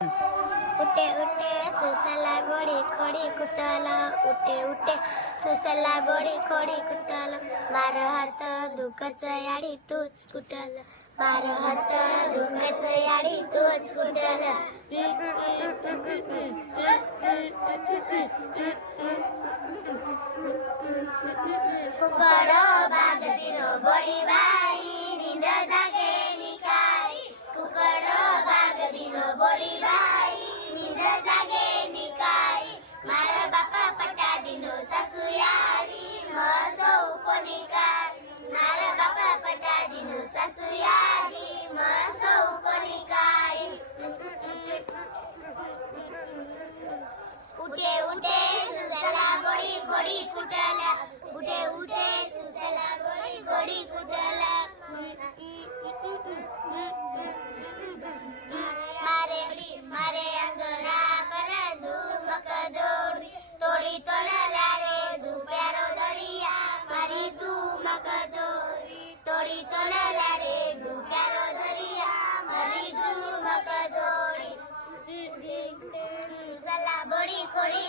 उठे उठे सुसला बोडी खोडी कुटल. उठे उठे सुसला बोडी खोडी कुटल. मार हात दुखच याडी तूच कुटल. मार हात दुखच याडी तूच कुटल. कुकड बाग दिनो बोडी बाई उठे उठे सुजला बडी घोडी कुटला झुमक तोडी तोडला रे झुमक जोडी सुसला बोडी खोडी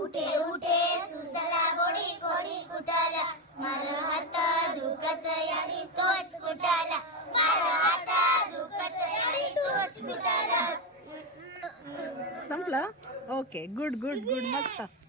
उठे उठे सुसला बोडी खोडी कुटला मार हात दुखच याडी तोच कुटाला मार हात दुखच याडी तोच कुटला संपलं? ओके गुड गुड गुड मस्त.